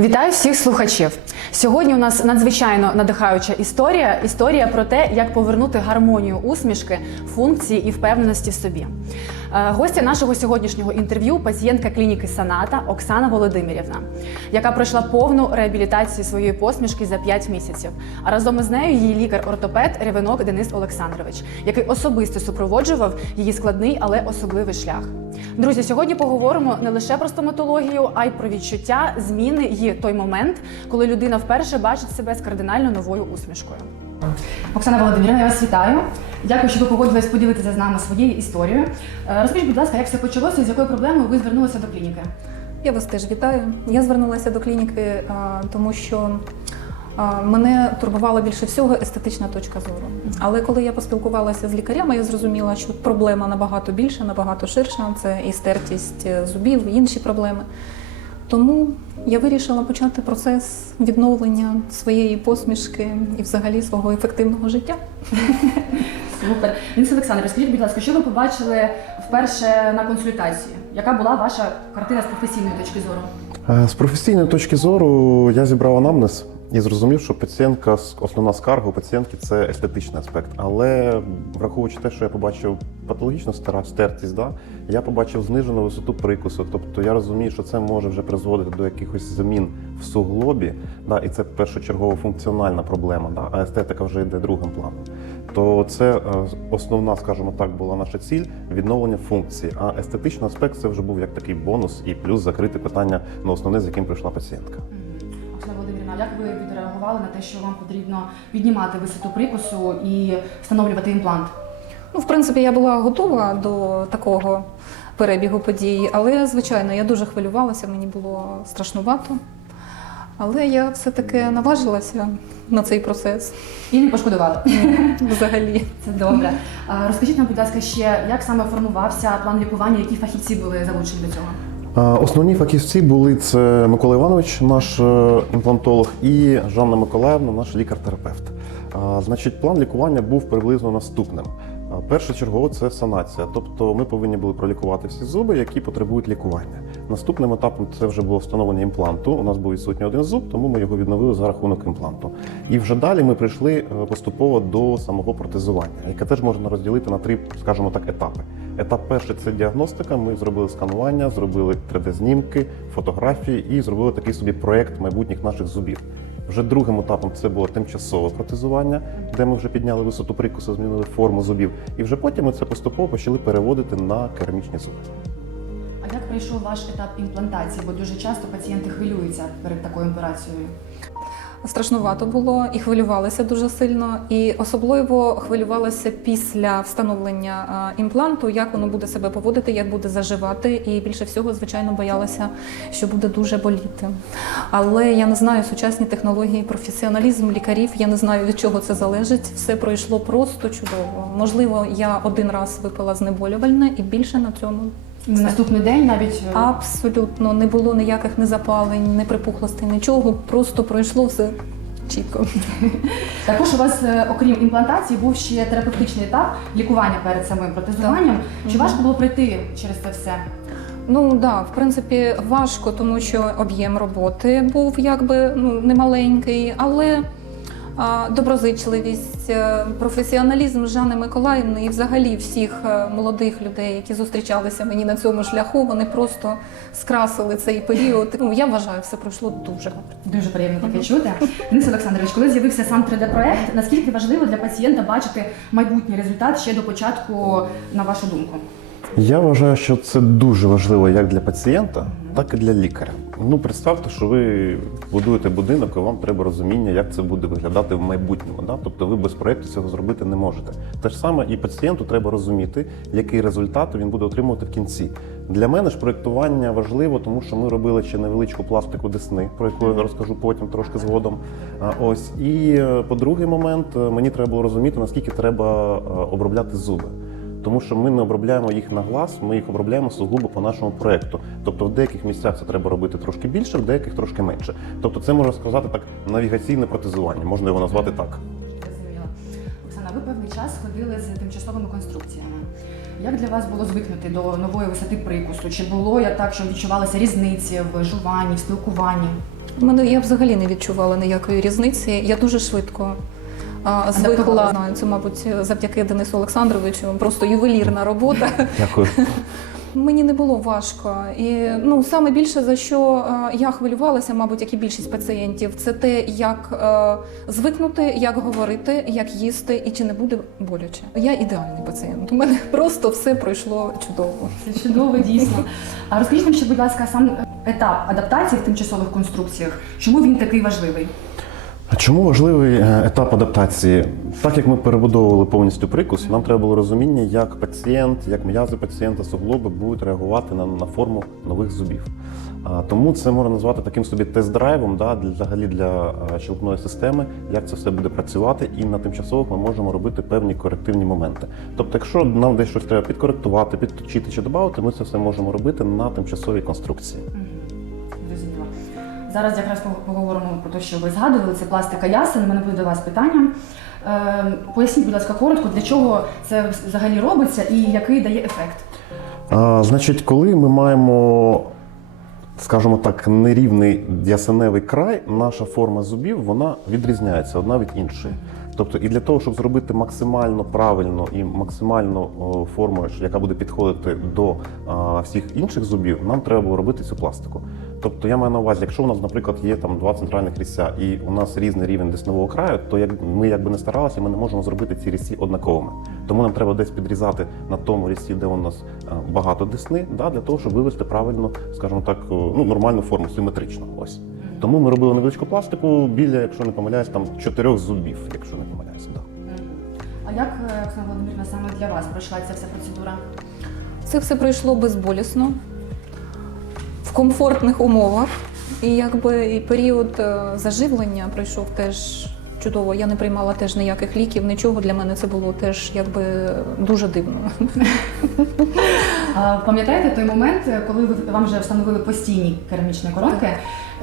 Вітаю всіх слухачів. Сьогодні у нас надзвичайно надихаюча історія. Історія про те, як повернути гармонію усмішки, функції і впевненості в собі. Е, Гостя нашого сьогоднішнього інтерв'ю пацієнтка клініки Саната Оксана Володимирівна, яка пройшла повну реабілітацію своєї посмішки за 5 місяців. А разом із нею її лікар-ортопед Ревенок Денис Олександрович, який особисто супроводжував її складний, але особливий шлях. Друзі, сьогодні поговоримо не лише про стоматологію, а й про відчуття, зміни і той момент, коли людина вперше бачить себе з кардинально новою усмішкою. Оксана Володимирівна, я вас вітаю. Дякую, що ви погодились поділитися з нами своєю історією. Е, Розкажіть, будь ласка, як все почалося і з якою проблемою ви звернулися до клініки? Я вас теж вітаю. Я звернулася до клініки, тому що мене турбувала більше всього естетична точка зору. Але коли я поспілкувалася з лікарями, я зрозуміла, що проблема набагато більша, набагато ширша. Це і стертість е, зубів, і інші проблеми. Тому я вирішила почати процес відновлення своєї посмішки і взагалі свого ефективного життя. Супер. Денис Олександрович, скажіть, будь ласка, що ви побачили вперше на консультації? Яка була ваша картина з професійної точки зору? Е, З професійної точки зору я зібрав анамнез і зрозумів, що пацієнтка основна скарга у пацієнтки це естетичний аспект. Але враховуючи те, що я побачив патологічну стертість, да, я побачив знижену висоту прикусу. Тобто я розумію, що це може вже призводити до якихось змін в суглобі, да, і це першочергово функціональна проблема, да, а естетика вже йде другим планом. То це е, основна, скажімо так, була наша ціль відновлення функції. А естетичний аспект це вже був як такий бонус і плюс закрити питання на основне, з яким прийшла пацієнтка. Оксана як ви відреагували на те, що вам потрібно піднімати висоту прикусу і встановлювати імплант? Ну, в принципі, я була готова до такого перебігу подій, але звичайно, я дуже хвилювалася, мені було страшнувато. Але я все-таки наважилася на цей процес І не пошкодували. взагалі. Це добре. Розкажіть нам, будь ласка, ще як саме формувався план лікування, які фахівці були залучені до цього? Основні фахівці були це Микола Іванович, наш е, імплантолог, і Жанна Миколаївна, наш лікар-терапевт. Значить, план лікування був приблизно наступним. Першочергово це санація, тобто ми повинні були пролікувати всі зуби, які потребують лікування. Наступним етапом це вже було встановлення імпланту. У нас був відсутній один зуб, тому ми його відновили за рахунок імпланту. І вже далі ми прийшли е, поступово до самого протезування, яке теж можна розділити на три, скажімо так, етапи. Етап перший це діагностика. Ми зробили сканування, зробили 3D-знімки, фотографії і зробили такий собі проект майбутніх наших зубів. Вже другим етапом це було тимчасове протезування, де ми вже підняли висоту прикусу, змінили форму зубів. І вже потім ми це поступово почали переводити на керамічні зуби. Пройшов ваш етап імплантації? Бо дуже часто пацієнти хвилюються перед такою операцією. Страшнувато було і хвилювалася дуже сильно. І особливо хвилювалася після встановлення імпланту, як воно буде себе поводити, як буде заживати. І більше всього, звичайно, боялася, що буде дуже боліти. Але я не знаю сучасні технології, професіоналізм лікарів. Я не знаю від чого це залежить. Все пройшло просто чудово. Можливо, я один раз випила знеболювальне і більше на цьому. На наступний день навіть е, Абсолютно не було ніяких ні запалень, ні припухлостей, нічого. Просто пройшло все чітко. також у вас, е, окрім імплантації, був ще терапевтичний етап лікування перед самим протезуванням. Чи Мгм. важко було пройти через це все? Ну да, в принципі, важко, тому що об'єм роботи був якби ну немаленький, але доброзичливість, е, професіоналізм Жанни Миколаївни і взагалі всіх е, молодих людей, які зустрічалися мені на цьому шляху, вони просто скрасили цей період. Ну я вважаю, все пройшло дуже добре. Дуже приємно таке чути. Денис Олександрович, коли з'явився сам 3D-проект, наскільки важливо для пацієнта бачити майбутній результат ще до початку, на вашу думку? Я вважаю, що це дуже важливо як для пацієнта, так і для лікаря. Ну, представте, що ви будуєте будинок, і вам треба розуміння, як це буде виглядати в майбутньому. Да? Тобто ви без проєкту цього зробити не можете. Те ж саме і пацієнту треба розуміти, який результат він буде отримувати в кінці. Для мене ж проєктування важливо, тому що ми робили ще невеличку пластику десни, про яку я розкажу потім трошки згодом. Ось і е, по другий момент е, мені треба було розуміти, наскільки треба е, обробляти зуби. Тому що ми не обробляємо їх на глаз, ми їх обробляємо сугубо по нашому проекту. Тобто в деяких місцях це треба робити трошки більше, в деяких трошки менше. Тобто це можна сказати так навігаційне протезування, можна його назвати так. Оксана, ви певний час ходили з тимчасовими конструкціями. Як для вас було звикнути до нової висоти прикусу? Чи було я так, що відчувалися різниці в жуванні, в спілкуванні? Мене я взагалі не відчувала ніякої різниці. Я дуже швидко звикла. Знаю, Це, мабуть, завдяки Денису Олександровичу. Просто ювелірна робота. Дякую. Мені не було важко. І ну саме більше за що е, я хвилювалася, мабуть, як і більшість пацієнтів, це те, як е, звикнути, як говорити, як їсти і чи не буде боляче. Я ідеальний пацієнт. У мене просто все пройшло чудово. Це чудово, дійсно. А розкажіть нам ще, будь ласка, сам етап адаптації в тимчасових конструкціях. Чому він такий важливий? А Чому важливий е, етап адаптації? Так як ми перебудовували повністю прикус, нам треба було розуміння, як пацієнт, як м'язи пацієнта, суглоби будуть реагувати на, на форму нових зубів. А, Тому це можна назвати таким собі тест-драйвом да, для, взагалі для е, щелкної системи, як це все буде працювати, і на тимчасових ми можемо робити певні корективні моменти. Тобто, якщо нам десь щось треба підкоректувати, підточити чи додати, ми це все можемо робити на тимчасовій конструкції. Зараз якраз поговоримо про те, що ви згадували. Це пластика ясен. У мене буде до вас питання. Е, поясніть, будь ласка, коротко, для чого це взагалі робиться і який дає ефект? А, значить, коли ми маємо, скажімо так, нерівний ясеневий край, наша форма зубів вона відрізняється одна від іншої. Тобто, і для того, щоб зробити максимально правильно і максимально форму, яка буде підходити до всіх інших зубів, нам треба було робити цю пластику. Тобто я маю на увазі, якщо у нас, наприклад, є там два центральних різця, і у нас різний рівень деснового краю, то як ми якби не старалися, ми не можемо зробити ці різці однаковими. Тому нам треба десь підрізати на тому різці, де у нас багато десни, да, для того, щоб вивести правильно, скажімо так, ну нормальну форму, симетричну. Ось тому ми робили невеличку пластику біля, якщо не помиляюсь, там чотирьох зубів, якщо не помиляюся. Да. А як е, Оксана Володимирівна саме для вас пройшла ця вся процедура? Це все пройшло безболісно, в комфортних умовах. І якби і період е, заживлення пройшов теж чудово. Я не приймала теж ніяких ліків, нічого. Для мене це було теж якби дуже дивно. А, Пам'ятаєте той момент, коли ви вам вже встановили постійні керамічні коронки?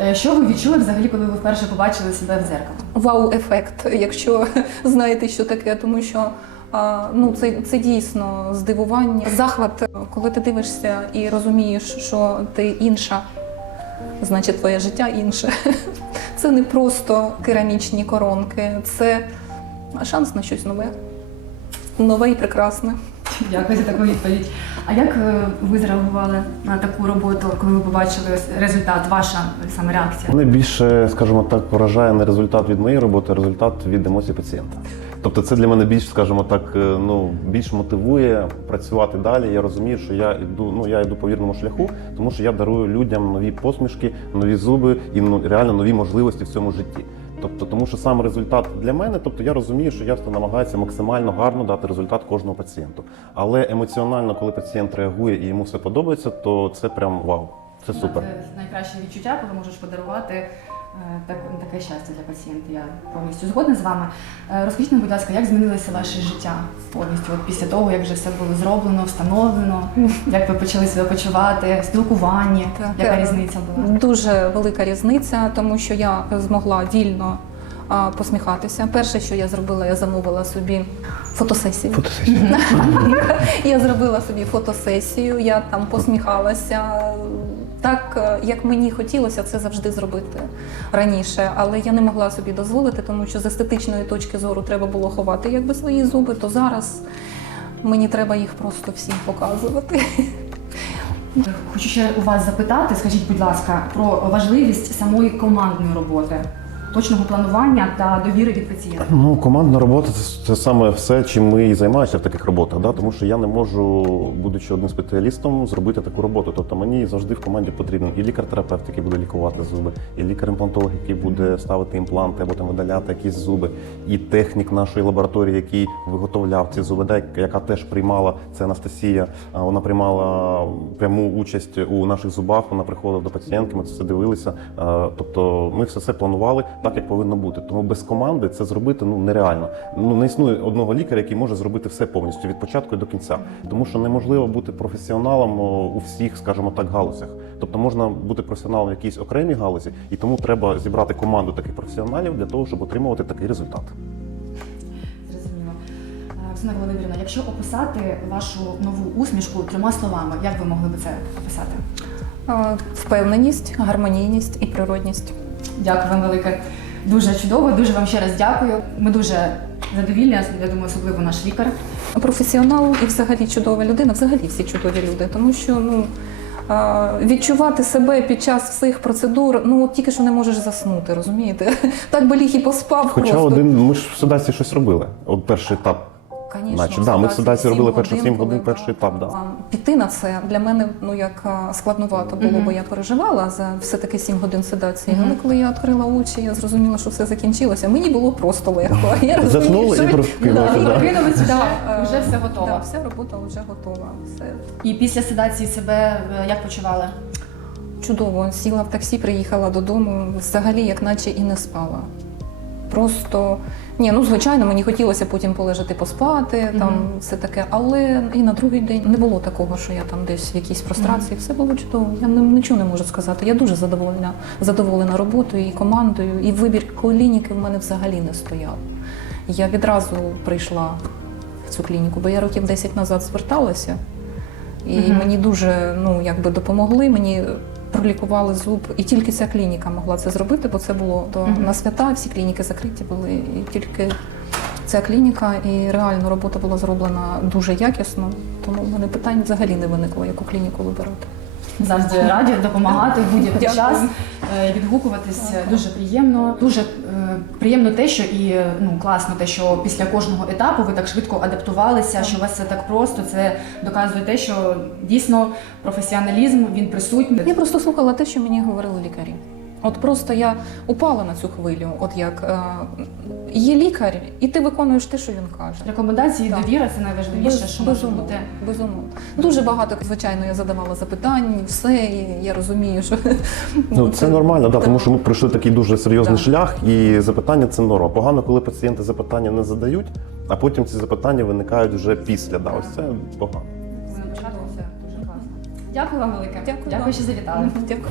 Е, Що ви відчули взагалі, коли ви вперше побачили себе в зеркало? Вау-ефект, якщо знаєте, що таке, тому що. Ну, це, це дійсно здивування, захват, коли ти дивишся і розумієш, що ти інша, значить твоє життя інше. Це не просто керамічні коронки, це шанс на щось нове, нове і прекрасне. Дякую за таку відповідь. А як е, ви зреагували на таку роботу, коли ви побачили результат, ваша саме реакція? Мене більше, скажімо так, поражає не результат від моєї роботи, а результат від емоцій пацієнта. Тобто це для мене більш, скажімо так, е, ну більш мотивує працювати далі. Я розумію, що я йду, ну я йду по вірному шляху, тому що я дарую людям нові посмішки, нові зуби і ну, реально нові можливості в цьому житті. Тобто, тому що сам результат для мене, тобто я розумію, що я намагаюся максимально гарно дати результат кожному пацієнту. Але емоціонально, коли пацієнт реагує і йому все подобається, то це прям вау. Це супер. Це найкраще відчуття, коли можеш подарувати так, таке щастя для пацієнта. Я повністю згодна з вами. Е, Розкажіть нам, будь ласка, як змінилося ваше життя повністю? От після того, як вже все було зроблено, встановлено, як ви почали себе почувати, спілкування, Так, яка е, різниця була? Дуже велика різниця, тому що я змогла вільно посміхатися. Перше, що я зробила, я замовила собі фотосесію. Фотосесія. Я зробила собі фотосесію, я там посміхалася. Так, е, як мені хотілося це завжди зробити раніше, але я не могла собі дозволити, тому що з естетичної точки зору треба було ховати якби свої зуби, то зараз мені треба їх просто всім показувати. Хочу ще у вас запитати, скажіть, будь ласка, про важливість самої командної роботи, точного планування та довіри від пацієнта. Ну, командна робота це, це саме все, чим ми і займаємося в таких роботах. Да? Тому що я не можу, будучи одним спеціалістом, зробити таку роботу. Тобто мені завжди в команді потрібен і лікар-терапевт, який буде лікувати зуби, і лікар-імплантолог, який буде ставити імпланти або там видаляти якісь зуби, і технік нашої лабораторії, який виготовляв ці зуби, да, яка теж приймала це Анастасія. Вона приймала пряму участь у наших зубах. Вона приходила до пацієнтки, ми це все дивилися. Тобто ми все це планували так, як повинно бути. Тому без команди це зробити ну нереально. Ну не існує одного лікаря, який може зробити все повністю від початку і до кінця, тому що неможливо бути професіоналом у всіх, скажімо так, галузях. Тобто можна бути професіоналом в якійсь окремій галузі, і тому треба зібрати команду таких професіоналів для того, щоб отримувати такий результат. Зрозуміло. Оксана Володимирівна, якщо описати вашу нову усмішку трьома словами, як ви могли би це описати? Впевненість, гармонійність і природність. Дякую вам велике. Дуже чудово, дуже вам ще раз дякую. Ми дуже задовільні, я думаю, особливо наш лікар. Професіонал і взагалі чудова людина, взагалі всі чудові люди, тому що ну. Відчувати себе під час всіх процедур, ну от тільки що не можеш заснути, розумієте? Так би ліг і поспав Хоча просто. один, ми ж в Судасі щось робили. От перший етап. Конечно, да, ми в Судасі робили перші сім годин, перший етап, да. Піти на це для мене ну як складновато було, бо я переживала за все таки сім годин седації. Але коли я відкрила очі, я зрозуміла, що все закінчилося. Мені було просто легко. Я розумію, Заснули що і прокинулися, Да, да. вже- Да, вже е, все готово. Да, вся робота вже готова. Все І після седації себе е, як почували? чудово. Сіла в таксі, приїхала додому, взагалі, як наче і не спала. Просто ні, ну звичайно, мені хотілося потім полежати поспати, там Мгм. все таке, але і на другий день не було такого, що я там десь в якійсь прострації. Все було чудово. Я не, нічого не можу сказати. Я дуже задоволена, задоволена роботою і командою, і вибір клініки в мене взагалі не стояв. Я відразу прийшла в цю клініку, бо я років 10 назад зверталася, і Мгм. мені дуже ну, якби допомогли. Мені пролікували зуб, і тільки ця клініка могла це зробити, бо це було до на свята, всі клініки закриті були, і тільки ця клініка, і реально робота була зроблена дуже якісно. Тому в мене питань взагалі не виникло, яку клініку вибирати. Завжди раді допомагати в будь-який Дякую. час, е, відгукуватись е, дуже приємно. Дуже е, приємно те, що і ну класно, те, що після кожного етапу ви так швидко адаптувалися, що у вас все так просто. Це доказує те, що дійсно професіоналізм він присутній. Я просто слухала те, що мені говорили лікарі. От просто я упала на цю хвилю, от як е, є лікар, і ти виконуєш те, що він каже. Рекомендації, Так. довіра це найважливіше, що може бути. безумовно. Дуже багато, звичайно, я задавала запитань, все, і я розумію, що Ну це нормально, да, тому що ми пройшли такий дуже серйозний Да. шлях, і запитання це норма. Погано, коли пацієнти запитання не задають, а потім ці запитання виникають вже після. Да, ось це погано. Це дуже класно. Дякую вам велике. Дякую Дякую, що завітали. Дякую.